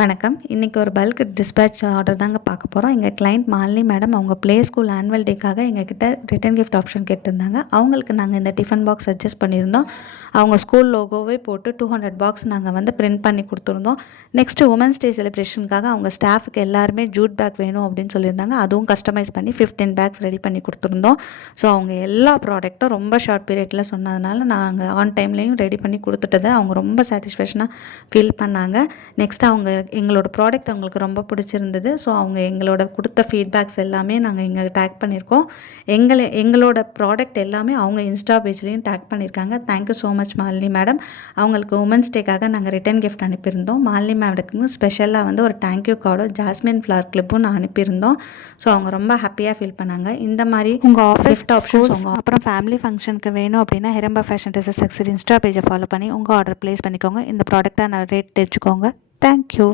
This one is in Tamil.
வணக்கம். இன்றைக்கி ஒரு பல்க் டிஸ்பேட்ச் ஆர்டர் தாங்க பார்க்க போகிறோம். எங்கள் கிளைண்ட் மாலினி மேடம் அவங்க ப்ளே ஸ்கூல் ஆனுவல் டேக்காக எங்ககிட்ட ரிட்டர்ன் கிஃப்ட் ஆப்ஷன் கேட்டிருந்தாங்க. அவங்களுக்கு நாங்கள் இந்த டிஃபன் பாக்ஸ் சஜஸ்ட் பண்ணியிருந்தோம். அவங்க ஸ்கூல் லோகோவே போட்டு 200 பாக்ஸ் நாங்கள் வந்து பிரிண்ட் பண்ணி கொடுத்துருந்தோம். நெக்ஸ்ட்டு உமன்ஸ் டே செலிப்ரேஷனுக்காக அவங்க ஸ்டாஃபுக்கு எல்லாருமே ஜூட் பேக் வேணும் அப்படின்னு சொல்லியிருந்தாங்க. அதுவும் கஸ்டமைஸ் பண்ணி 15 பேக்ஸ் ரெடி பண்ணி கொடுத்துருந்தோம். ஸோ அவங்க எல்லா ப்ராடக்ட்டும் ரொம்ப ஷார்ட் பீரியடில் சொன்னதுனால நாங்கள் ஆன் டைம்லேயும் ரெடி பண்ணி கொடுத்துட்டதை அவங்க ரொம்ப சாட்டிஸ்ஃபேக்ஷனாக ஃபீல் பண்ணாங்க. நெக்ஸ்ட் அவங்க எங்களோட ப்ராடக்ட் அவங்களுக்கு ரொம்ப பிடிச்சிருந்தது. ஸோ அவங்க எங்களோட கொடுத்த ஃபீட்பேக்ஸ் எல்லாமே நாங்கள் இங்கே டேக் பண்ணியிருக்கோம். எங்களோட ப்ராடக்ட் எல்லாமே அவங்க இன்ஸ்டா பேஜ்லேயும் டேக் பண்ணியிருக்காங்க. Thank you so much Malini madam. அவங்களுக்கு உமன்ஸ் டேக்காக நாங்கள் ரிட்டன் கிஃப்ட் அனுப்பியிருந்தோம். மாலினி மேடத்துக்கு ஸ்பெஷலாக வந்து ஒரு தேங்க்யூ கார்டும் ஜாஸ்மின் ஃப்ளவர் கிளிப்பும் நான் அனுப்பியிருந்தோம். ஸோ அவங்க ரொம்ப ஹாப்பியாக ஃபீல் பண்ணாங்க. இந்த மாதிரி உங்கள் ஆஃபீஸ் ஆப்ஷன்ஸ் அப்புறம் ஃபேமிலி ஃபங்க்ஷனுக்கு வேணும் அப்படின்னா ஹெரம்பா ஃபேஷன் டிசைன்ஸ் இன்ஸ்டா பேஜை ஃபாலோ பண்ணி உங்கள் ஆர்டர் ப்ளேஸ் பண்ணிக்கோங்க. இந்த ப்ராடக்ட்டை நான் ரேட் தெரிஞ்சுக்கோங்க. Thank you.